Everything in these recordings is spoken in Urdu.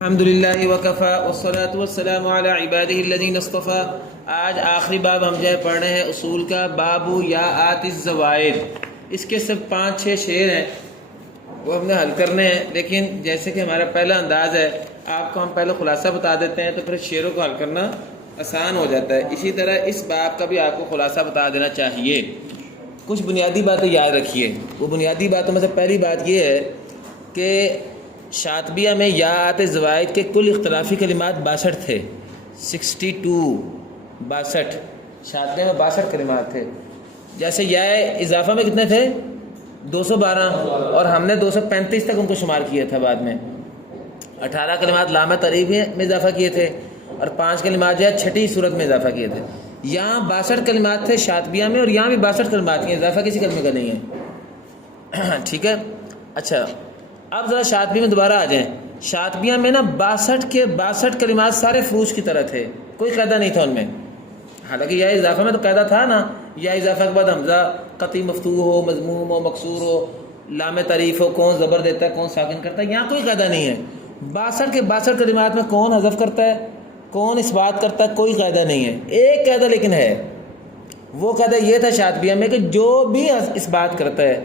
الحمد للہ وکفا والصلاة والسلام علی عبادہ الذین اصطفیٰ۔ آج آخری باب ہم جو پڑھ رہے ہیں اصول کا، باب یاءات الزوائد۔ اس کے سب 5-6 شعر ہیں، وہ ہم نے حل کرنے ہیں، لیکن جیسے کہ ہمارا پہلا انداز ہے، آپ کو ہم پہلے خلاصہ بتا دیتے ہیں تو پھر شعروں کو حل کرنا آسان ہو جاتا ہے۔ اسی طرح اس باب کا بھی آپ کو خلاصہ بتا دینا چاہیے۔ کچھ بنیادی باتیں یاد رکھیے۔ وہ بنیادی باتوں میں سے پہلی بات یہ ہے کہ شاطبیہ میں یاءات زوائد کے کل اختلافی کلمات 62 تھے، 62 شاطبیہ میں 62 کلمات تھے۔ جیسے یا اضافہ میں کتنے تھے؟ 212، اور ہم نے 235 تک ان کو شمار کیا تھا۔ بعد میں 18 کلمات لام تعریف میں اضافہ کیے تھے، اور 5 کلمات جو ہے چھٹی صورت میں اضافہ کیے تھے۔ یہاں 62 کلمات تھے شاطبیہ میں، اور یہاں بھی 62 کلمات ہیں، اضافہ کسی کلمے کا نہیں ہے۔ ٹھیک ہے، اچھا اب ذرا شاطبیہ میں دوبارہ آ جائیں۔ شاطبیہ میں نا 62 کلمات سارے فروج کی طرح تھے، کوئی قاعدہ نہیں تھا ان میں۔ حالانکہ یا اضافہ میں تو قاعدہ تھا نا، یا اضافہ کے بعد حمزہ قطعی مفتوح ہو، مضموم ہو، مکسور ہو، لام تعریف ہو، کون زبر دیتا ہے، کون ساکن کرتا ہے، یہاں کوئی قاعدہ نہیں ہے۔ 62 کے 62 کلمات میں کون حذف کرتا ہے، کون اس بات کرتا ہے، کوئی قاعدہ نہیں ہے۔ ایک قاعدہ لیکن ہے، وہ قاعدہ یہ تھا شاطبیہ میں کہ جو بھی اس بات کرتا ہے،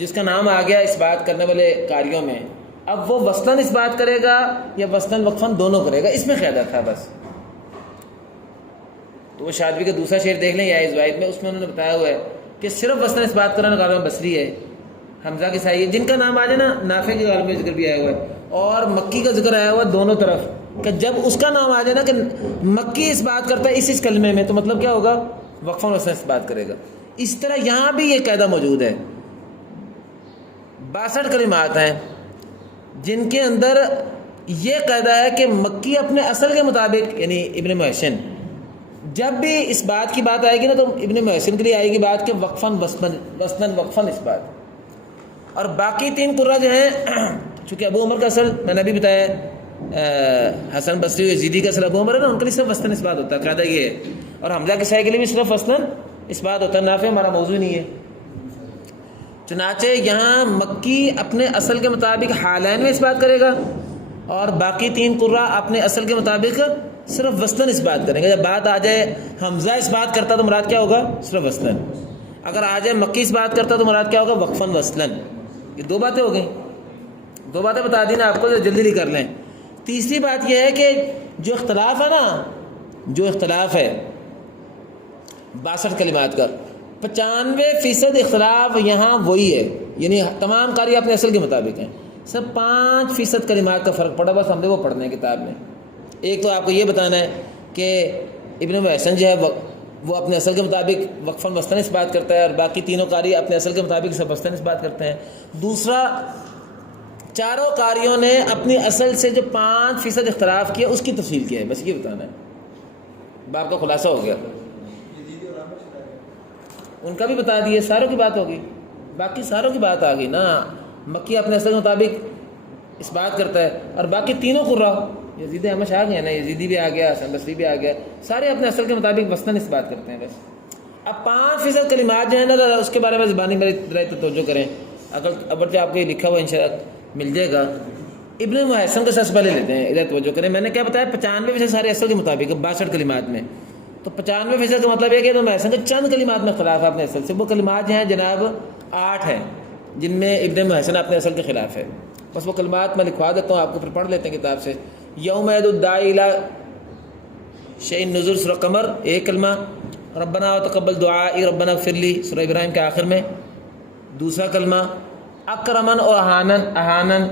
جس کا نام آ گیا اس بات کرنے والے قاریوں میں، اب وہ وصلاً اس بات کرے گا یا وصلاً وقفاً دونوں کرے گا، اس میں قاعدہ تھا بس۔ تو وہ شاطبی کا دوسرا شعر دیکھ لیں یا زوائد میں، اس میں انہوں نے بتایا ہوا ہے کہ صرف وصلاً اس بات کرنے والا بصری ہے، حمزہ کی سائی ہے، جن کا نام آ جائے نا، نافع کے غالب میں ذکر بھی آیا ہوا ہے، اور مکی کا ذکر آیا ہوا ہے دونوں طرف، کہ جب اس کا نام آ جائے نا کہ مکی اس بات کرتا ہے اس کلمے میں، تو مطلب کیا ہوگا؟ وقفاً وصلاً اس بات کرے گا۔ اس طرح یہاں بھی یہ قاعدہ موجود ہے۔ 62 کلمات ہیں جن کے اندر یہ قاعدہ ہے کہ مکی اپنے اصل کے مطابق، یعنی ابن محسن، جب بھی اس بات کی بات آئے گی نا تو ابن محسن کے لیے آئے گی بات کہ وقفاً وصلاً وقفاً اس بات۔ اور باقی 3 قرہ جو ہیں، چونکہ ابو عمر کا اصل میں نے بھی بتایا، حسن بصری و یزیدی کا اصل ابو عمر ہے نا، ان کے لیے صرف وصلاً اس بات ہوتا ہے، قاعدہ یہ ہے۔ اور حمزہ کے سائے کے لیے بھی صرف وصلاً اس بات ہوتا ہے، نافع ہمارا موضوع نہیں ہے۔ چنانچہ یہاں مکی اپنے اصل کے مطابق حالین میں اس بات کرے گا، اور باقی 3 قرہ اپنے اصل کے مطابق صرف وصلاً اس بات کریں گے۔ جب بات آ جائے حمزہ اس بات کرتا تو مراد کیا ہوگا؟ صرف وصلاً۔ اگر آ جائے مکی اس بات کرتا تو مراد کیا ہوگا؟ وقفاً وصلاً۔ یہ 2 باتیں ہو گئیں، 2 باتیں بتا دی نا آپ کو، جلدی کر لیں۔ تیسری بات یہ ہے کہ جو اختلاف ہے نا، جو اختلاف ہے 62 کلمات کا، 95% اختلاف یہاں وہی ہے، یعنی تمام قاری اپنے اصل کے مطابق ہیں، صرف 5% کلمات کا فرق پڑا، بس ہم نے وہ پڑھنا ہے کتاب میں۔ ایک تو آپ کو یہ بتانا ہے کہ ابن محسن جو ہے وہ اپنے اصل کے مطابق وقفاً وصلاً اس بات کرتا ہے، اور باقی تینوں قاری اپنے اصل کے مطابق صرف وصلاً اس بات کرتے ہیں۔ دوسرا، چاروں قاریوں نے اپنی اصل سے جو 5% اختلاف کیا اس کی تفصیل کیا ہے، بس یہ بتانا ہے۔ باب کا خلاصہ ہو گیا، ان کا بھی بتا دیے، ساروں کی بات ہوگی، باقی ساروں کی بات آ گئی نا۔ مکی اپنے اصل کے مطابق اس بات کرتا ہے، اور باقی تینوں قرہ، یزید احمد آ گئے نا، یزیدی بھی آ گیا، حسن بصری بھی آ گیا، سارے اپنے اصل کے مطابق وصلاً اس بات کرتے ہیں بس۔ اب 5% کلمات جو ہیں نا، اس کے بارے میں زبانی میری ذرا توجہ کریں، اگر جو آپ کو یہ لکھا ہوا انشاءاللہ مل جائے گا۔ ابن محسن کا سلسلہ لے لیتے ہیں، ادھر توجہ کریں۔ میں نے کیا بتایا؟ 95% سارے اصل کے مطابق 62 کلمات میں، تو 95% کا مطلب یہ کہ ابن محسن کے چند کلمات میں خلاف ہے اپنے اصل سے۔ وہ کلمات جو ہیں جناب 8 ہیں جن میں ابن محسن اپنے اصل کے خلاف ہے۔ بس وہ کلمات میں لکھوا دیتا ہوں آپ کو، پھر پڑھ لیتے ہیں کتاب سے۔ یوم یدعو الداعی الی شیء النذر سورہ قمر، ایک کلمہ۔ ربنا وتقبل دعائی ربنا اغفر لی سورہ ابراہیم کے آخر میں، دوسرا کلمہ۔ اکرمن و احانن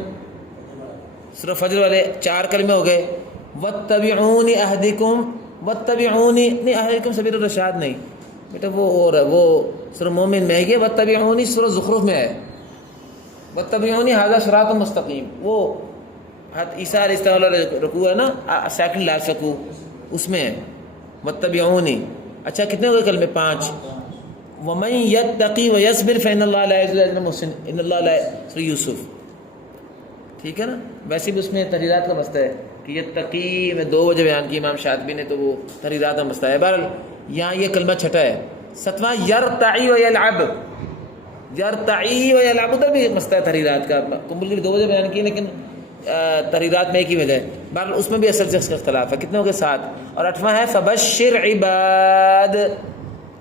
سورہ فجر والے 4 کلمے ہو گئے۔ واتبعونی اہدکم، واتبعونی نہیں، اہدکم سبیل الرشاد نہیں بیٹا، وہ اور ہے، وہ سورہ مومن میں ہے، واتبعونی سورہ زخرف میں ہے، واتبعونی ھذا صراط مستقیم، وہ عیسیٰ علیہ السلام والا رکوع ہے نا، سیکنڈ لاسٹ رکوع، اس میں ہے واتبعونی۔ اچھا کتنے ہو گئے کلمے؟ 5۔ ومن یتقی ویصبر فإن اللہ لا یضل اجر المحسنین، ان اللہ لا، سورہ یوسف، ٹھیک ہے نا۔ ویسے بھی اس میں تحریرات کا مسئلہ ہے کہ یتقی میں 2 وجہ بیان کی امام شاطبی نے، تو وہ تحریرات کا مسئلہ ہے۔ بہرحال یہاں یہ کلمہ چھٹا ہے۔ 7واں یرتعی ویلعب، یرتعی ویلعب، ادھر بھی مسئلہ ہے تحریرات کا، قنبل کی 2 وجہ بیان کی، لیکن تحریرات میں ایک ہی وجہ ہے، بہرحال اس میں بھی اصل شخص کا اختلاف ہے. کتنے ہو گئے؟ 7. اور 8واں ہے فبشر عباد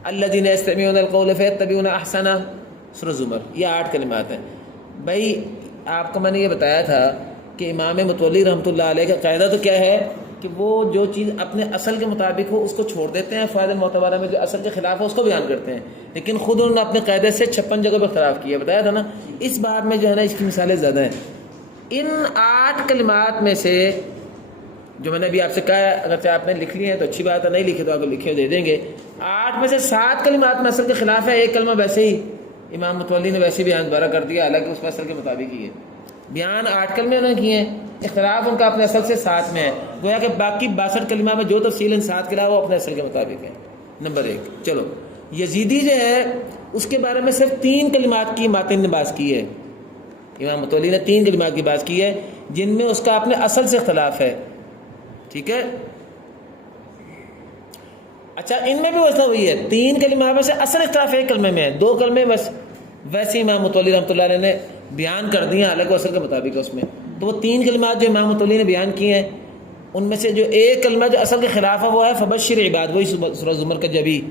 الذین یستمعون القول فیتبعون احسنہ، سورہ زمر. یہ 8 کلمات ہیں. بھائی آپ کو میں نے یہ بتایا تھا کہ امام متولی رحمۃ اللہ علیہ کا قاعدہ تو کیا ہے کہ وہ جو چیز اپنے اصل کے مطابق ہو اس کو چھوڑ دیتے ہیں، فائدہ معتبرہ میں جو اصل کے خلاف ہے اس کو بیان کرتے ہیں. لیکن خود انہوں نے اپنے قاعدے سے 56 جگہ پہ اختلاف کیا، بتایا تھا نا. اس بات میں جو ہے نا اس کی مثالیں زیادہ ہیں. ان 8 کلمات میں سے جو میں نے ابھی آپ سے کہا ہے، اگرچہ آپ نے لکھ لی ہیں تو اچھی بات ہے، نہیں لکھے تو آپ کو لکھے دے دیں گے. 8 میں سے 7 کلمات میں اصل کے خلاف ہے. ایک کلمہ ویسے ہی امام متولی نے ویسے بیان دوبارہ کر دیا، حالانکہ اس میں اصل کے مطابق ہی ہے. بیان 8 کلمے انہوں نے کیے ہیں، اختلاف ان کا اپنے اصل سے 7 میں ہے. گویا کہ باقی 62 کلمہ میں جو تفصیل ان 7 کے علاوہ وہ اپنے اصل کے مطابق ہے. نمبر 1. چلو یزیدی جو ہے اس کے بارے میں صرف 3 کلمات کی ماتن نے بات کی ہے. امام متولی نے 3 کلمات کی بات کی ہے جن میں اس کا اپنے اصل سے اختلاف ہے. ٹھیک ہے. اچھا ان میں بھی ویسا ہوئی ہے، 3 کلمات میں سے اصل اختلاف ایک کلمے میں ہے، 2 کلمے بس ویسے امام متولی رحمۃ اللہ علیہ نے بیان کر دی ہیں، حالانکہ اصل کے مطابق ہے اس میں. تو وہ 3 کلمات جو امام متولی نے بیان کیے ہیں ان میں سے جو ایک کلمہ جو اصل کے خلاف ہے وہ ہے فبشر عباد. وہی سورہ زمر کا جبھی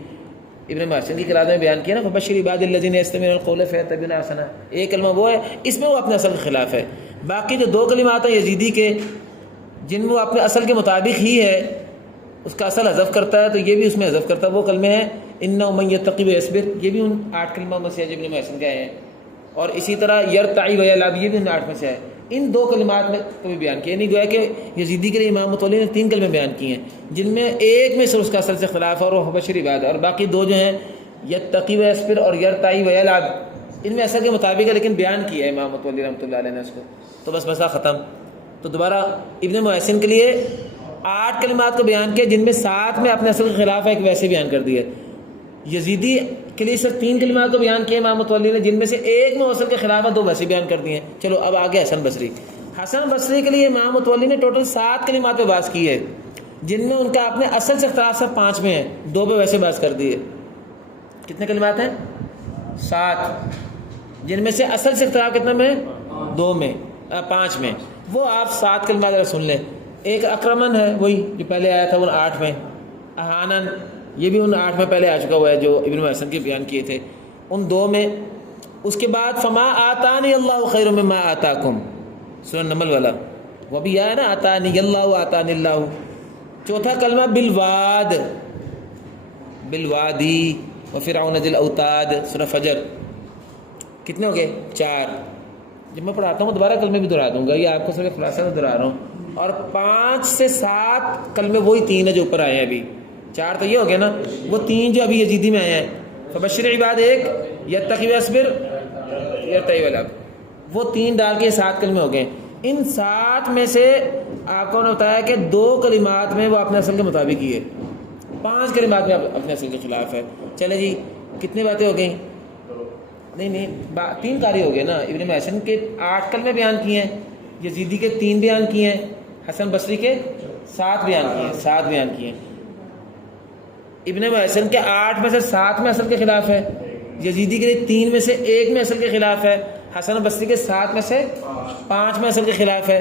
ابن محسن کی قرآن میں بیان کیا نا، فبشر عباد الذین یستمعون القول فیتبعون احسنہ. ایک کلمہ وہ ہے، اس میں وہ اپنے اصل کے خلاف ہے. باقی جو 2 کلمات ہیں یزیدی کے جن میں وہ اپنے اصل کے مطابق ہی ہے، اس کا اصل حذف کرتا ہے تو یہ بھی اس میں حذف کرتا ہے. وہ کلمے ہیں انہ من یتقی ویصبر، یہ بھی ان 8 کلموں میں سے ہے جو ابن محسن کے ہیں. اور اسی طرح یرتعی ویلعب، یہ بھی ان 8 میں سے ہے. ان 2 کلمات میں کبھی بیان کیا نہیں. گویا کہ یزیدی کے لیے امام متولی نے 3 کلمے بیان کیے ہیں جن میں ایک میں سے اس کا اصل سے خلاف ہے اور وہ فبشر عباد ہے، اور باقی 2 جو ہیں یتقی ویصبر اور یرتعی ویلعب ان میں اصل کے مطابق ہے لیکن بیان کیا ہے امام متولی رحمۃ اللہ علیہ نے اس کو. تو بس مسئلہ ختم. تو دوبارہ ابن محسن کے لیے 8 کلمات کو بیان کیا جن میں 7 میں اپنے اصل کے خلاف ہے، ایک ویسے بیان کر دیا. یزیدی کے لیے صرف 3 کلمات کو بیان کیا امام متولی نے جن میں سے ایک میں اصل کے خلاف ہے، 2 ویسے بیان کر دیے ہیں. چلو اب آگے حسن بصری. حسن بصری کے لیے امام متولی نے ٹوٹل 7 کلمات پہ بات کی ہے جن میں ان کا اپنے اصل سے اختلاف صرف 5 میں ہے، 2 پہ ویسے بات کر دی ہے. کتنے کلمات ہیں؟ 7. جن میں سے اصل سے اختلاف کتنے میں؟ 2 میں 5 میں. وہ آپ 7 کلمات ذرا سن لیں. ایک اکرمن ہے، وہی جو پہلے آیا تھا وہ 8 میں. احانن، یہ بھی ان 8 میں پہلے آ چکا ہوا ہے جو ابن محسن کے بیان کیے تھے، ان 2 میں. اس کے بعد فما آتانی اللہ خیر مما آتاکم، سورہ نمل والا، وہ بھی آیا نا آتانی اللہ آتانی اللہ. چوتھا کلمہ بالواد، بالوادی وفرعون ذی الاوتاد، سورہ فجر. کتنے ہو گئے؟ 4. جب میں پڑھاتا ہوں دوبارہ کلمے بھی دہرا دوں گا، یہ آپ کو صرف خلاصہ میں دہرا رہا ہوں. اور 5 سے 7 کلمے وہی 3 ہیں جو اوپر آئے ہیں ابھی. 4 تو یہ ہو گیا نا، وہ 3 جو ابھی یزیدی میں آئے ہیں فبشر عباد 1، یتقی ویصبر، یرتعی ویلعب، وہ 3 ڈال کے 7 کلمے ہو گئے. ان 7 میں سے آپ کو نے بتایا کہ 2 کلمات میں وہ اپنے اصل کے مطابق ہی ہے، 5 کلمات میں اپنے اصل کے خلاف ہے. چلے جی کتنی باتیں ہو گئیں؟ نہیں 3 کاری ہو گئے نا. ابن محسن کے 8 کلمے بیان کیے ہیں، یزیدی کے 3 بیان کیے ہیں، حسن بصری کے 7 بیان کیے ہیں. 7 بیان کیے ہیں. ابن محسن کے 8 میں سے 7 میں اصل کے خلاف ہے، یزیدی کے لیے 3 میں سے 1 میں اصل کے خلاف ہے، حسن بصری کے 7 میں سے 5 میں اصل کے خلاف ہے.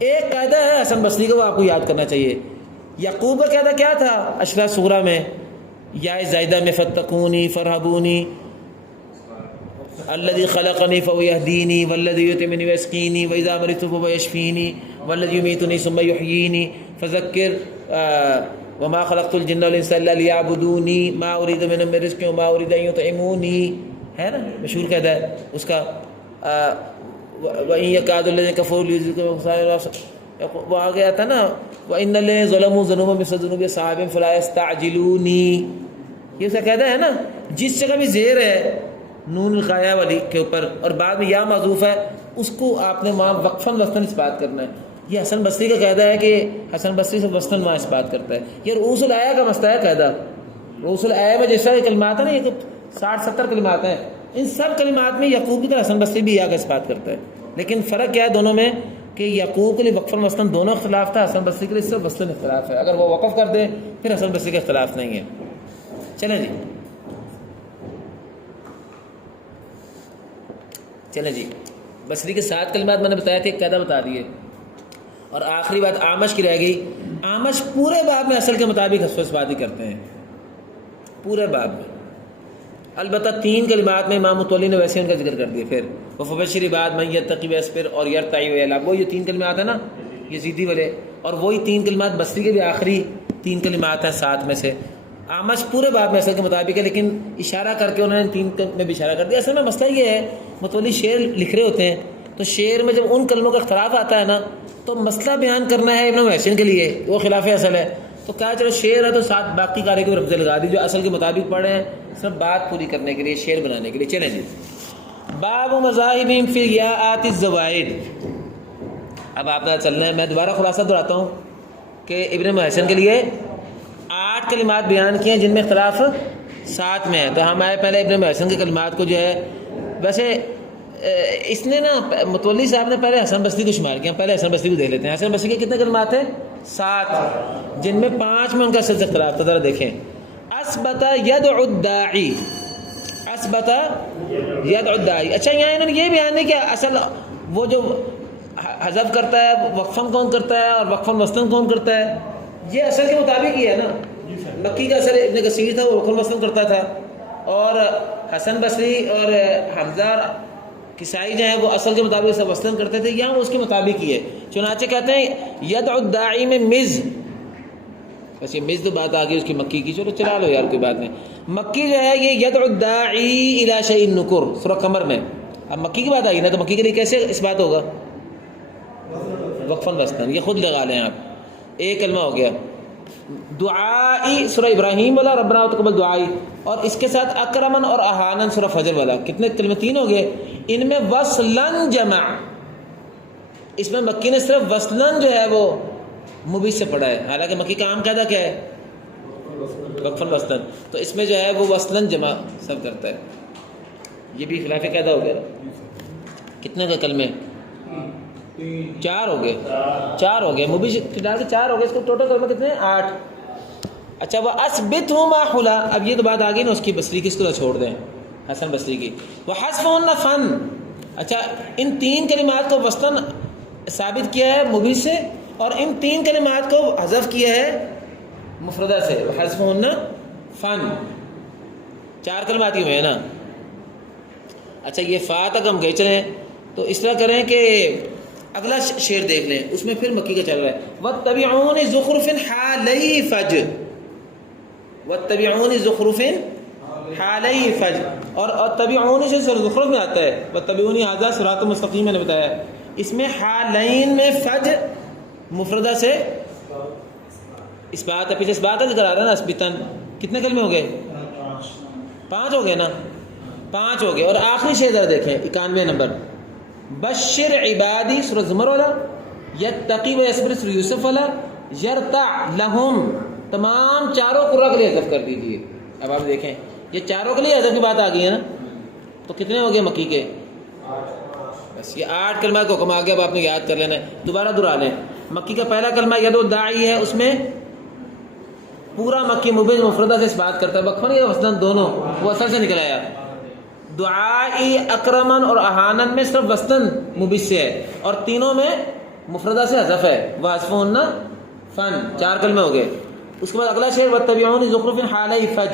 ایک قاعدہ ہے حسن بصری کا، وہ آپ کو یاد کرنا چاہیے. یعقوب کا قاعدہ کیا تھا اشرا صغرا میں؟ یا زائدہ میں فتقونی فرحبونی الذی خلقنی فهو یهدینی والذی یطعمنی ویسقینی واذا مرضت فهو یشفینی والذی یمیتنی ثم یحیینی فذکر وما خلقت الجن والانس الا لیعبدونی ما اريد منهم من رزق وما اريد ان یطعمونی، ہے نا مشہور قاعدہ ہے اس کا. وَإِن يَكَادُ الَّذِينَ كَفَرُوا لِيُزْلِقُوكَ، وہ آ گیا تھا نا وَإِنَّ الَّذِينَ ظَلَمُوا ذُنُوبًا مِثْلَ ذُنُوبِ أَصْحَابِهِمْ فَلَا يَسْتَعْجِلُونِي. یہ اس کا قاعدہ ہے نا. جس جگہ بھی زیر ہے نون القایا والی کے اوپر اور بعد میں یا معذوف ہے، اس کو آپ نے وہاں وقفاً وسطاً اس بات کرنا ہے. یہ حسن بصری کا قاعدہ ہے کہ حسن بصری سے وسطاً وہاں اس بات کرتا ہے. یہ رؤوس الآیہ کا مسئلہ ہے قاعدہ. رؤوس الآیہ میں جیسا یہ کلمات ہیں نا، یہ 60-70 کلمات ہیں، ان سب کلمات میں یعقوب کی طرح حسن بصری بھی آگے اس بات کرتا ہے. لیکن فرق کیا ہے دونوں میں کہ یعقوب کے لیے وقفاً وسطاً دونوں اختلاف تھا، حسن بصری کے لیے صرف وسطاً اختلاف ہے. اگر وہ وقف کر دے پھر حسن بصری کا اختلاف نہیں ہے. چلیں جی بصری کے 7 کلمات میں نے بتایا تھے، ایک قاعدہ بتا دیے. اور آخری بات آمش کی رہ گئی. آمش پورے باب میں اصل کے مطابق حذف و اثبات ہی کرتے ہیں پورے باب میں. البتہ 3 کلمات میں امام متولی نے ویسے ان کا ذکر کر دیا. پھر وفبشر عباد من یتقی ویصبر اور یرتعی ویلعب، وہ یہ 3 کلمات ہیں نا یزیدی والے، اور وہی 3 کلمات بصری کے بھی آخری 3 کلمات ہیں 7 میں سے. آمش پورے باب میں اصل کے مطابق ہے، لیکن اشارہ کر کے انہوں نے 3 میں بھی اشارہ کر دیا. اصل میں مسئلہ یہ ہے متولی شعر لکھ رہے ہوتے ہیں تو شعر میں جب ان کلموں کا اختلاف آتا ہے نا تو مسئلہ بیان کرنا ہے ابن محسن کے لیے وہ خلاف اصل ہے، تو کہا چلو شعر ہے تو ساتھ باقی قاعدے کے رمزیں لگا دی جو اصل کے مطابق پڑھے ہیں صرف بات پوری کرنے کے لیے شعر بنانے کے لیے. چلیں جی باب مذاہبہم فی یاءات الزوائد. اب آپ کا چلنا ہے، میں دوبارہ خلاصہ دہراتا ہوں کہ ابن محسن کے لیے 8 کلمات بیان کیے ہیں جن میں اختلاف 7 میں ہے. تو ہم آئے پہلے ابن محسن کے کلمات کو جو ہے، ویسے اس نے نا متولی صاحب نے پہلے حسن بصری کو شمار کیا، پہلے حسن بصری کو دیکھ لیتے ہیں. حسن بصری کے کتنے کلمات ہیں؟ 7، جن میں 5 میں ان کا سلسلہ اختلاف تھا. ذرا دیکھیں. اثبت یدعو الداعی، اثبت یدعو الداعی. اچھا یہاں انہوں نے یہ بیان نہیں کیا اصل وہ جو حذف کرتا ہے وقفاً کون کرتا ہے اور وقفاً وصلاً کون کرتا ہے، یہ اصل کے مطابق ہی ہے نا. مکی کا اثر ابن کثیر تھا، وہ وقفاً وصلاً کرتا تھا، اور حسن بصری اور حمزہ کسائی جو ہیں وہ اصل کے مطابق سے وصلاً کرتے تھے. یہاں وہ اس کے مطابق ہی ہے. چنانچہ کہتے ہیں یدعو الداعی میں مز، ویسے مز تو بات آ گئی اس کی مکی کی، چلو چلا لو یار کوئی بات نہیں. مکی جو ہے یہ یدعو الداعی الی شیء النکر سورہ قمر میں. اب مکی کی بات آئی نا تو مکی کے لیے کیسے اس بات ہوگا؟ وقفاً وصلاً. یہ خود لگا لیں آپ، ایک کلمہ ہو گیا. دعائی سورہ ابراہیم والا ربنا وتقبل دعائی، اور اس کے ساتھ اکرمن اور احانن سورہ فجر والا. کتنے کلمے؟ 3 ہو گئے. ان میں وصلاً جمع، اس میں مکی نے صرف وصلاً جو ہے وہ مبی سے پڑھا ہے، حالانکہ مکی کا عام قاعدہ کیا ہے؟ وقفاً وصلاً. تو اس میں جو ہے وہ وصلاً جمع سب کرتا ہے. یہ بھی خلاف قاعدہ ہو گیا. کتنے کا کلمے؟ 4 ہو گئے. 4 ہو گئے. مبی سے ڈال کے 4 ہو گئے. اس کو ٹوٹل کلمے کتنے ہیں؟ 8. اچھا وہ اثبتہما حلا، اب یہ تو بات آ گئی نا اس کی بصری کی، اس کو چھوڑ دیں حسن بصری کی. وحذفہن فن، اچھا ان 3 کلمات کو وصلاً ثابت کیا ہے مبی سے، اور ان 3 کلمات کو حذف کیا ہے مفردہ سے. وحذفہن فن، 4 کلمات ہی ہوئے ہیں نا. اچھا یہ فا تک ہم گئے چلیں، تو اس طرح کریں کہ اگلا شعر دیکھ لیں، اس میں پھر مکی کا چل رہا ہے. وَاتَّبِعُونِ زُخْرُفٍ حَالَيْ فَجْ، وَاتَّبِعُونِ زُخْرُفٍ حَالَيْ فَجْ، اور تبعونی سے سورہ زخرف میں آتا ہے وَاتَّبِعُونِ ھَذَا صِرَاطٌ مُسْتَقِیمٌ، میں نے بتایا. اس میں حالین میں فج مفردہ سے اس بات ہے، پیچھے اس بات ہے ذکر آ رہا ہے نا اسبتن. کتنے کلمے ہو گئے؟ 5 ہو گئے نا، 5 ہو گئے. اور آخری شعر ذرا دیکھیں 91 نمبر. بشر عبادی سورہ زمر والا، یتقی و یصبر سورہ یوسف والا، یرتع لہم، تمام 4 قرآن کے لیے حذف کر دیجیے. اب آپ دیکھیں یہ 4 کے لیے حذف کی بات آ گئی ہے نا، تو کتنے ہو گئے مکی کے؟ بس یہ 8 کلمہ کو حکم آ گیا. اب آپ نے یاد کر لینا ہے. دوبارہ دہرا لیں. مکی کا پہلا کلمہ یدعو الداعی ہے، اس میں پورا مکی مبین مفردہ سے اس بات کرتا ہے، وقفاً یا وصلاً دونوں، وہ اصل سے نکل آیا. دعائی اکرمن اور احانن میں صرف وصلاً مبی سے ہے، اور تینوں میں مفردہ سے حذف ہے. وحذفہن فن، 4 کلمے ہو گئے. اس کے بعد اگلا شعر وَاتَّبِعُونِ زُخْرُفٍ حَالَيْ فَجْ،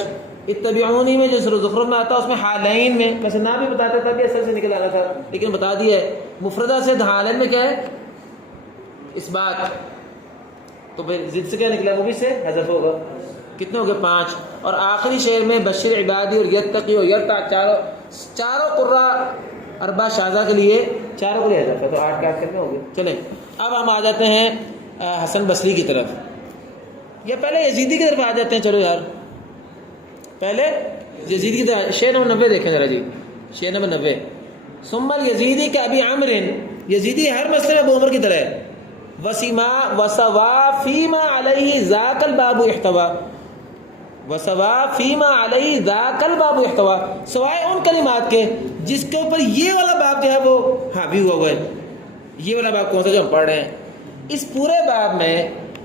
اتبعونی میں جو سورہ زخرف میں آتا ہے اس میں حالین میں، ویسے نہ بھی بتاتا تھا بھی اصل سے نکل آنا تھا لیکن بتا دیا ہے. مفردہ سے حالین میں کیا ہے؟ اس بات. تو پھر ضد سے کیا نکلا؟ مبی سے حذف ہوگا. کتنے ہو گئے؟ 5. اور آخری شعر میں بشر عبادی اور یتقی اور یرتع، چاروں قرہ 4 شاذہ کے لیے 4 کو حذف ہے. تو 8 کے 8 کتنے ہو گئے؟ چلیں اب ہم آ جاتے ہیں حسن بصری کی طرف، یا پہلے یزیدی کی طرف آ جاتے ہیں. چلو یار پہلے یزیدی کی طرف. شعر نمبر 90 دیکھیں ذرا جی، شعر نمبر 90. ثم یزیدی کہ ابی عمر، یزیدی ہر مسئلے میں ابو عمر کی طرح ہے. وسوا فیما علیہ ذاک الباب احتوا، وسوا فیما علیہ ذاک الباب احتوا، سوائے ان کلمات کے جس کے اوپر یہ والا باب جو ہے وہ حاوی ہوا ہوا ہے. یہ والا باب کون سا جو ہم پڑھ رہے ہیں؟ اس پورے باب میں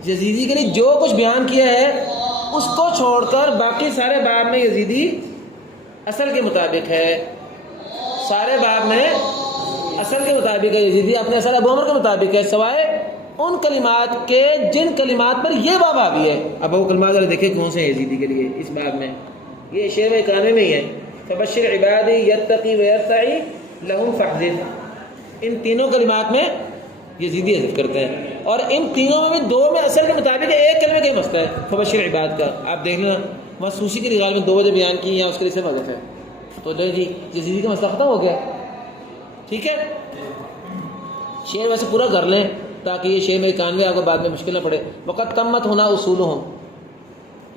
یزیدی کے لیے جو کچھ بیان کیا ہے اس کو چھوڑ کر باقی سارے باب میں یزیدی اصل کے مطابق ہے. سارے باب میں اصل کے مطابق ہے. یزیدی اپنے اصل ابو عمر کے مطابق ہے، سوائے ان کلمات کے جن کلمات پر یہ باب حاوی ہے. اب وہ کلمات ذرا دیکھیں کون سے ہیں یزیدی کے لیے اس باب میں. یہ شعر کامل میں ہی ہے. فبشر عبادی یتقی ویرتعی لہم فاحذر. ان تینوں کلمات میں یزیدی حذف کرتے ہیں اور ان تینوں میں بھی دو میں اصل کے مطابق ایک کلمے کا مسئلہ ہے فبشر عباد کا. آپ دیکھ لینا محسوسی کے لیے میں 2 بجے بیان کی یا اس کے لیے صرف حذف ہے. تو لے جی یزیدی کا مسئلہ ختم ہو گیا. ٹھیک ہے, شعر ویسے پورا کر لیں تاکہ یہ شعر میرے کان میں آپ کو بعد میں مشکل نہ پڑے. وقت تمت ہونا اصول ہوں,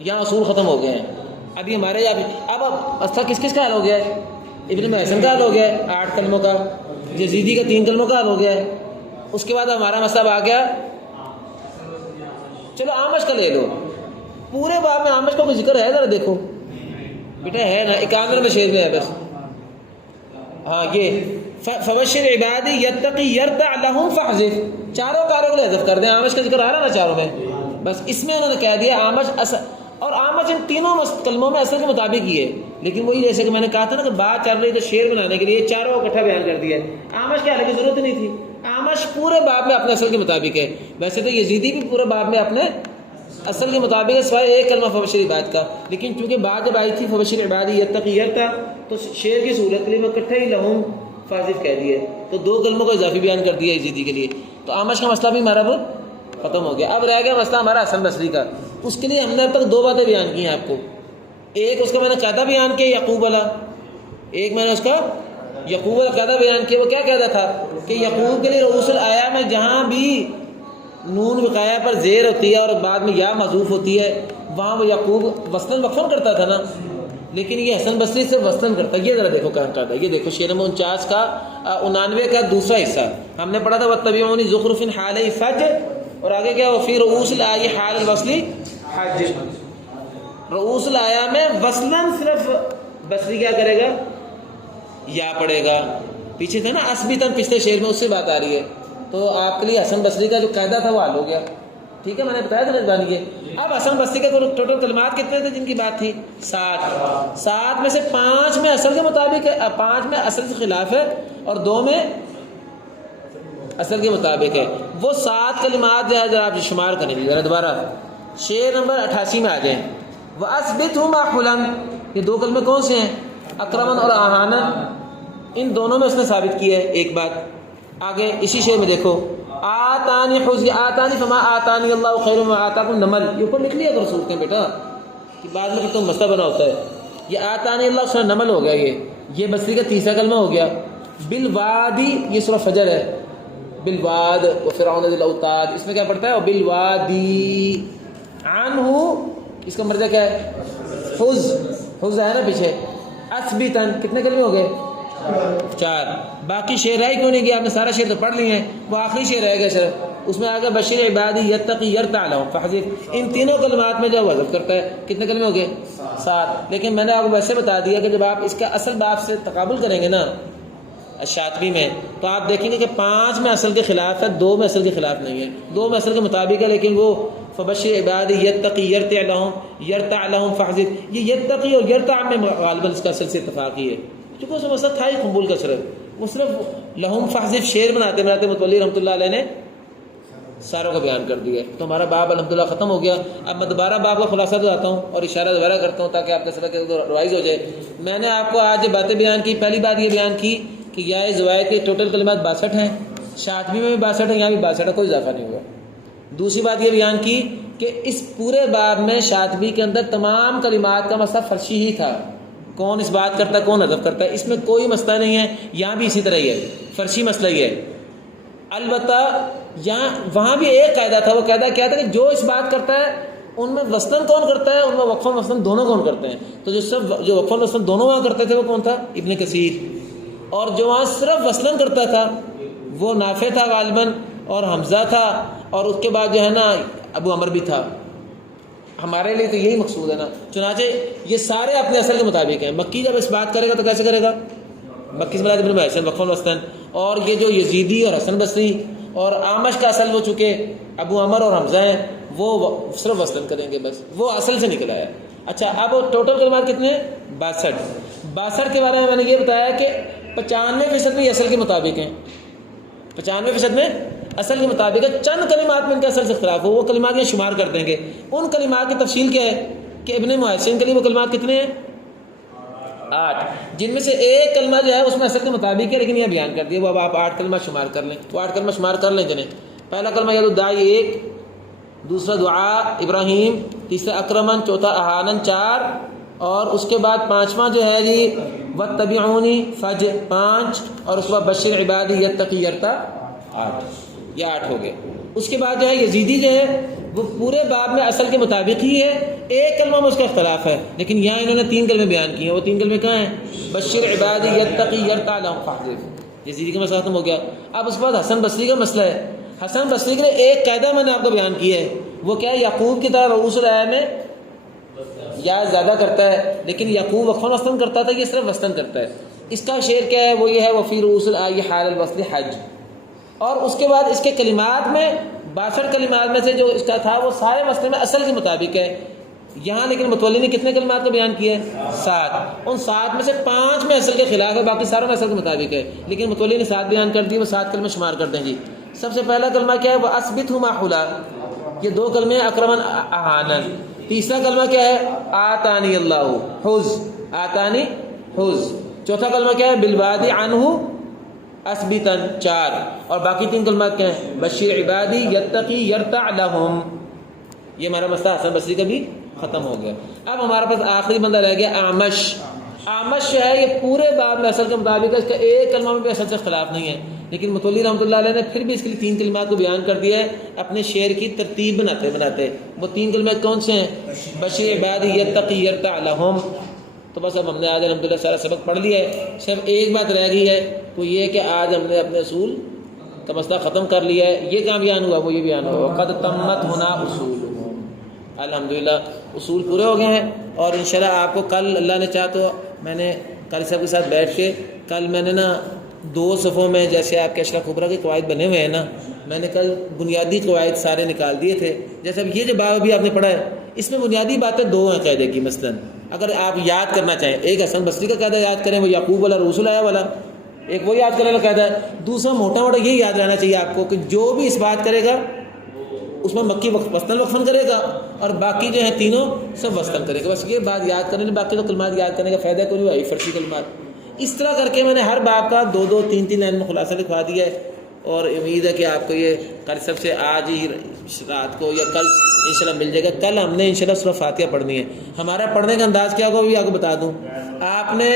یہاں اصول ختم ہو گئے ہیں. ابھی ہمارے اب اصل کس کس کا حل ہو گیا ہے؟ ابن محسن کا حل ہو گیا ہے 8 کلموں کا, یزیدی کا 3 کلموں کا حل ہو گیا ہے. اس کے بعد ہمارا مسئلہ آ گیا, چلو آمش کا لے لو. پورے باب میں آمش کا کوئی ذکر ہے؟ ذرا دیکھو بیٹا, ہے نا 51 میں شعر میں ہے بس. ہاں یہ فبشر عبادی یتقی یرتع لہم فاحذر, چاروں کاروں کو حذف کر دیں. آمش کا ذکر آ رہا نا چاروں میں, بس اس میں انہوں نے کہہ دیا آمش اصل, اور آمش ان تینوں کلموں میں اصل کے مطابق ہی ہے. لیکن وہی جیسے کہ میں نے کہا تھا نا کہ بات چل رہی تو شعر بنانے کے لیے چاروں کو اکٹھا بیان کر دیا ہے. آمش کے حل کی ضرورت نہیں تھی. آمش پورے باب میں اپنے اصل کے مطابق ہے. ویسے تو یزیدی بھی پورے باب میں اپنے اصل کے مطابق ہے سوائے ایک کلمہ فبشر عباد کا. لیکن چونکہ بات جب آئی تھی فبشر عبادی یتقی یرتع, تو شعر کی سہولت کے لیے میں اکٹھا ہی لہم فاحذر کہہ دیا, تو 2 کلموں کو اضافی بیان کر دیا یزیدی کے لیے. تو آمش کا مسئلہ بھی ہمارا وہ ختم ہو گیا. اب رہ گیا مسئلہ ہمارا حسن بصری کا. اس کے لیے ہم نے اب تک 2 باتیں بیان کی ہیں آپ کو. ایک اس کا میں نے قاعدہ بیان کیا یعقوب والا, ایک میں نے اس کا یعقوب والا قاعدہ بیان کیا. وہ کیا قاعدہ تھا کہ یعقوب کے لیے رؤوس الآیا میں جہاں بھی نون وقایا پر زیر ہوتی ہے اور بعد میں یا محذوف ہوتی ہے وہاں وہ یعقوب وصلاً وقفاً کرتا تھا نا, لیکن یہ حسن بصری سے وصلاً کرتا ہے. یہ ذرا دیکھو کہاں قاعدہ, یہ دیکھو شعر نمبر 49 کا 99 کا دوسرا حصہ ہم نے پڑھا تھا واتبعونی زخرف حالی فج, اور آگے کیا وفی رؤوس الآیا حال الوصل حج. رؤوس الآیا میں وصلاً صرف بصری کیا کرے گا, یا پڑھے گا. پیچھے تھا نا اسبتاً پچھلے شعر میں, اس سے بات آ رہی ہے. تو آپ کے لیے حسن بصری کا جو قاعدہ تھا وہ حل ہو گیا. ٹھیک ہے, میں نے بتایا تھا نظبانی. اب حسن بصری کے ٹوٹل کلمات کتنے تھے جن کی بات تھی؟ 7 میں سے 5 میں اصل کے مطابق ہے, 5 میں اصل کے خلاف ہے اور 2 میں اصل کے مطابق ہے. وہ 7 کلمات جو ہے ذرا آپ شمار کریں گے. ذرا دوبارہ شعر نمبر 88 میں آ جائیں. وَأَثْبِتْهُمَا حُلًا, یہ 2 کلمے کون سے ہیں؟ اکرمن اور احانن. ان دونوں میں اس نے ثابت کی ہے ایک بات. آگے اسی شعر میں دیکھو آتانی حزی آتانی فما آتانی اللہ خیر مما آتاکم نمل. یہ اوپر لکھ لیا کرو صورتیں بیٹا کہ بعد میں تو مسئلہ بنا ہوتا ہے. یہ آتانی اللہ سورہ نمل ہو گیا. یہ بصری کا تیسرا کلمہ ہو گیا. بالوادی, یہ سورہ فجر ہے. بالواد وفرعون ذی الاوتاد, اس میں کیا پڑھتا ہے؟ بالوادی عنہ, اس کا مرجع کیا ہے؟ حز ہے نا پیچھے. اثبتن, کتنے کلمے ہو گئے؟ 4. باقی شعر رہ کیوں نہیں گیا؟ آپ نے سارا شعر تو پڑھ لیے ہیں, وہ آخری شعر رہ گیا صرف. اس میں آگے بشیر عبادی یتقی یرتع لہم فاحذر. ان تینوں کلمات میں جو حذف کرتا ہے کتنے کلمے ہو گئے؟ 7. لیکن میں نے آپ کو ویسے بتا دیا کہ جب آپ اس کا اصل باب سے تقابل کریں گے نا شاطبی میں, تو آپ دیکھیں گے کہ 5 میں اصل کے خلاف ہے, 2 میں اصل کے خلاف نہیں ہے. 2 میں اصل کے مطابق ہے, لیکن وہ فبشر عبادی یتقی یرتع لہم فاحذر, یہ یتقی اور یرتع میں غالباً اس کا اصل سے اتفاقی ہے. چونکہ اس میں مسئلہ تھا ہی قبول کا, صرف وہ صرف لہم فاحذر شعر بناتے متولی رحمۃ اللہ علیہ نے ساروں کا بیان کر دیا. تو ہمارا باب الحمدللہ ختم ہو گیا. اب میں دوبارہ باب کا خلاصہ دلاتا ہوں اور اشارہ دوبارہ کرتا ہوں تاکہ آپ کا سبق ریوائز ہو جائے. میں نے آپ کو آج باتیں بیان کی. پہلی بات یہ بیان کی کہ یا زوائد کے ٹوٹل کلمات 62 ہیں, شاطبی میں بھی 62 ہیں, یہاں بھی 62 ہے, کوئی اضافہ نہیں ہوا. دوسری بات یہ بیان کی کہ اس پورے باب میں شاطبی کے اندر تمام کلمات کا مسئلہ فرشی ہی تھا. کون اس بات کرتا ہے, کون حذف کرتا ہے, اس میں کوئی مسئلہ نہیں ہے. یہاں بھی اسی طرح ہی ہے, فرشی مسئلہ ہی ہے. البتہ یہاں وہاں بھی ایک قاعدہ تھا. وہ قاعدہ کیا تھا کہ جو اس بات کرتا ہے ان میں وصلاً کون کرتا ہے, ان میں وقفاً وصلاً دونوں کون کرتے ہیں. تو جو وقفاً وصلاً دونوں وہاں کرتے تھے وہ کون تھا؟ ابن کثیر. اور جو وہاں صرف وصلاً کرتا تھا وہ نافع تھا غالباً, اور حمزہ تھا, اور اس کے بعد جو ہے نا ابو عمر بھی تھا. ہمارے لیے تو یہی مقصود ہے نا. چنانچہ یہ سارے اپنے اصل کے مطابق ہیں. مکی جب اس بات کرے گا تو کیسے کرے گا؟ مکی سے مراد ابن محسن وقفاً وصلاً. اور یہ جو یزیدی اور حسن بصری اور آمش کا اصل وہ چکے ابو عمر اور حمزہ ہیں, وہ صرف وصلاً کریں گے, بس وہ اصل سے نکلا ہے. اچھا, اب ٹوٹل کلمات کتنے ہیں؟ 62 کے بارے میں نے یہ بتایا کہ 95% میں اصل کے مطابق ہیں. 95% میں اصل کے مطابق ہے، چند کلمات میں ان کا اصل سے اختلاف ہو، وہ کلمات یہ شمار کر دیں گے۔ ان کلمات کی تفصیل کیا ہے کہ ابن محسن کے لیے وہ کلمات کتنے ہیں؟ 8، جن میں سے ایک کلمہ جو ہے اس میں اصل کے مطابق ہے لیکن یہ بیان کر دیا، وہ اب آپ 8 کلمہ شمار کر لیں، وہ 8 کلمہ شمار کر لیں جنہیں۔ پہلا کلمہ یاد الداعی 1، دوسرا دعا ابراہیم، تیسرا اکرمن، چوتھا احانن 4، اور اس کے بعد پانچواں جو ہے جی واتبعونی فج 5، اور اس کے بعد بشر عبادی یتقی یرتا 8، یہ 8 ہو گئے۔ اس کے بعد جو ہے یزیدی جو ہے وہ پورے باب میں اصل کے مطابق ہی ہے، ایک کلمہ میں اس کا اختلاف ہے، لیکن یہاں انہوں نے 3 کلمے بیان کیے ہیں۔ وہ 3 کلمے کہاں ہیں؟ بشر عبادی یتقی یرتا لهم فاحذف، یزیدی کا مسئلہ ختم ہو گیا۔ اب اس کے بعد حسن بصری کا مسئلہ ہے۔ حسن بصری کے لیے ایک قاعدہ میں نے آپ کو بیان کیا ہے، وہ کیا ہے؟ یعقوب کی طرح رؤوس الآیہ میں یا زیادہ کرتا ہے، لیکن یعقوب وقفاً وصلاً کرتا تھا، یہ صرف وصلاً کرتا ہے۔ اس کا شعر کیا ہے؟ وہ یہ ہے وفی رؤوس الآیہ حال الوصل حج، اور اس کے بعد اس کے کلمات میں 62 کلمات میں سے جو اس کا تھا وہ سارے مسئلے میں اصل کے مطابق ہے یہاں، لیکن متولی نے کتنے کلمات کو بیان کیے ہیں؟ 7۔ ان 7 میں سے 5 میں اصل کے خلاف ہے، باقی ساروں میں اصل کے مطابق ہے، لیکن متولی نے 7 بیان کر دی، وہ 7 کلمے شمار کر دیں جی۔ سب سے پہلا کلمہ کیا ہے؟ وہ اثبتہ ما حلا، یہ 2 کلمے ہیں، اکرمن احانن۔ تیسرا کلمہ کیا ہے؟ آتانی اللہ حز، آتانی حز۔ چوتھا کلمہ کیا ہے؟ بالوادی عنہ اثبتن 4، اور باقی 3 کلمات کیا ہیں؟ بشیر عبادی یتقی یرتع لہم۔ یہ ہمارا مسئلہ حسن بصری کا بھی ختم ہو گیا۔ اب ہمارے پاس آخری بندہ رہ گیا اعمش۔ اعمش جو ہے یہ پورے باب میں اصل کے مطابق ہے، اس کا ایک کلمہ میں بھی اصل سے اختلاف نہیں ہے، لیکن متولی رحمۃ اللہ علیہ نے پھر بھی اس کے لیے 3 کلمات کو بیان کر دیا ہے اپنے شعر کی ترتیب بناتے۔ وہ 3 کلمات کون سے ہیں؟ بشیر عبادی یتقی یرتع لہم۔ تو بس اب ہم نے آج الحمدللہ سارا سبق پڑھ لیا ہے، صرف ایک بات رہ گئی ہے، وہ یہ کہ آج ہم نے اپنے اصول کا مسئلہ ختم کر لیا ہے۔ یہ کہاں بیان ہوا؟ وہ یہ بیان ہوا قد تمت ہونا اصول، الحمدللہ اصول پورے ہو گئے ہیں۔ اور انشاءاللہ آپ کو کل اللہ نے چاہا تو میں نے کل سب کے ساتھ بیٹھ کے کل میں نے 2 صفوں میں جیسے آپ کے اشرح کبریٰ کے قواعد بنے ہوئے ہیں میں نے کل بنیادی قواعد سارے نکال دیے تھے۔ جیسے اب یہ جو باب ابھی آپ نے پڑھا ہے اس میں بنیادی باتیں 2 ہیں قاعدے کی، مثلاً اگر آپ یاد کرنا چاہیں، ایک حسن بصری کا قاعدہ یاد کریں، وہ یعقوب والا رؤوس الآیہ والا، ایک وہ یاد کرنے کا قاعدہ ہے۔ دوسرا موٹا یہ یاد رہنا چاہیے آپ کو کہ جو بھی اس بات کرے گا اس میں مکی وصلاً وقفاً کرے گا، اور باقی جو ہیں تینوں سب وصلاً کرے گا۔ بس یہ بات یاد کرنے، باقی تو کلمات یاد کرنے کا فائدہ کوئی نہیں، فرشی کلمات۔ اس طرح کر کے میں نے ہر باب کا 2 3 لائن میں خلاصہ لکھوا دیا ہے، اور امید ہے کہ آپ کو یہ کل سب سے آج ہی رات کو یا کل انشاءاللہ مل جائے گا۔ کل ہم نے انشاءاللہ سورہ فاتحہ پڑھنی ہے۔ ہمارا پڑھنے کا انداز کیا ہوگا وہ بھی آپ کو بتا دوں۔ آپ نے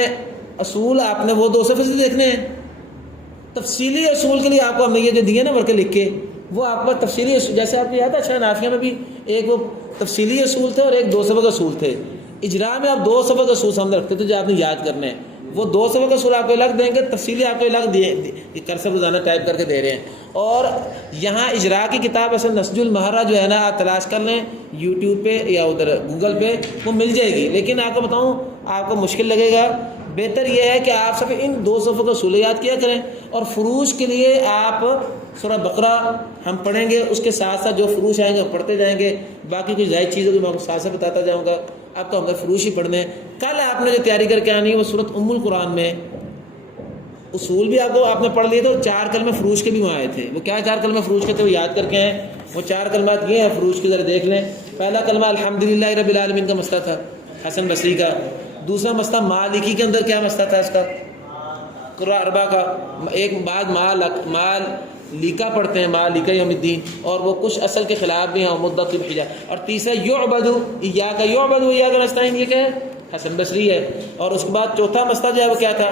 اصول آپ نے وہ 2 صفحے سے دیکھنے ہیں، تفصیلی اصول کے لیے آپ کو ہم نے یہ جو دیے نا ورقے لکھ کے، وہ آپ کا تفصیلی اصول، جیسے آپ کو یاد ہے شاہ نافیہ میں بھی ایک وہ تفصیلی اصول تھے اور ایک 2 صفحے کا اصول تھے۔ اجراء میں آپ 2 صفحے کا اصول سامنے رکھتے تھے جو آپ نے یاد کرنے ہیں، وہ 2 صفحے کا اصول آپ کو الگ دیں گے، تفصیلی آپ کو الگ دیے کر روزانہ ٹائپ کر کے دے رہے ہیں۔ اور یہاں اجراء کی کتاب اصل نسج المہرہ جو ہے آپ تلاش کر لیں یوٹیوب پہ یا ادھر گوگل پہ، وہ مل جائے گی، لیکن آپ کو بتاؤں آپ کو مشکل لگے گا۔ بہتر یہ ہے کہ آپ صرف ان 2 صفحوں کا اصول یاد کیا کریں، اور فروش کے لیے آپ سورہ بقرہ ہم پڑھیں گے، اس کے ساتھ ساتھ جو فروش آئیں گے وہ پڑھتے جائیں گے، باقی کچھ زائد چیزیں جو میں آپ کو ساتھ ساتھ بتاتا جاؤں گا۔ آپ کو ہم نے فروش ہی پڑھنے ہیں۔ کل آپ نے جو تیاری کر کے آنی ہے وہ سورۃ ام القرآن میں اصول بھی آپ نے پڑھ لیے تھے، 4 کلمے فروش کے بھی وہاں آئے تھے۔ وہ کیا 4 کلمے فروش کے تھے وہ یاد کر کے ہیں۔ وہ 4 کلمات یہ ہیں فروش کے، ذرا دیکھ لیں۔ پہلا کلمہ الحمدللہ رب العالمین کا مسئلہ تھا حسن بصری کا۔ دوسرا مسئلہ مالکی کے اندر کیا مسئلہ تھا اس کا؟ قرآن اربع کا ایک بعد مال لیکا پڑھتے ہیں، مال لیکا یوم الدین، اور وہ کچھ اصل کے خلاف بھی ہیں، مدت الحجہ۔ اور تیسرا یعبد ایاک یعبد ایاک نستعین، یہ کیا ہے؟ حسن بصری ہے۔ اور اس کے بعد چوتھا مسئلہ جو ہے وہ کیا تھا؟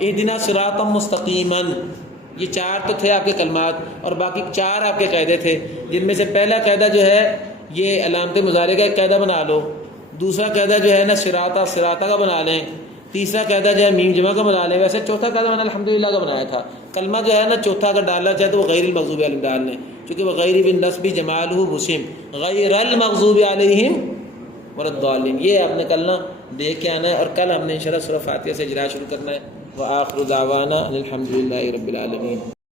اہدنا صراطا مستقیما۔ یہ 4 تو تھے آپ کے کلمات، اور باقی 4 آپ کے قاعدے تھے، جن میں سے پہلا قاعدہ جو ہے یہ علامت مضارع کا ایک قاعدہ بنا لو، دوسرا قاعدہ جو ہے صراطا کا بنا لیں، تیسرا قاعدہ جو ہے میم جمع کا بنا لیں۔ ویسے چوتھا قاعدہ میں نے الحمدللہ کا بنایا تھا۔ کلمہ جو ہے چوتھا اگر ڈالنا چاہے تو وہ غیر المغضوب علیہم ڈال لیں، کیونکہ وہ غیر بالنسب جمالہ بسم غیر المغضوب علیہم ولا الضالین۔ یہ آپ نے کل دیکھ کے آنا ہے، اور کل ہم نے انشاءاللہ سورہ فاتحہ سے اجرا شروع کرنا ہے۔ وآخر دعوانا الحمدللہ رب العالمین۔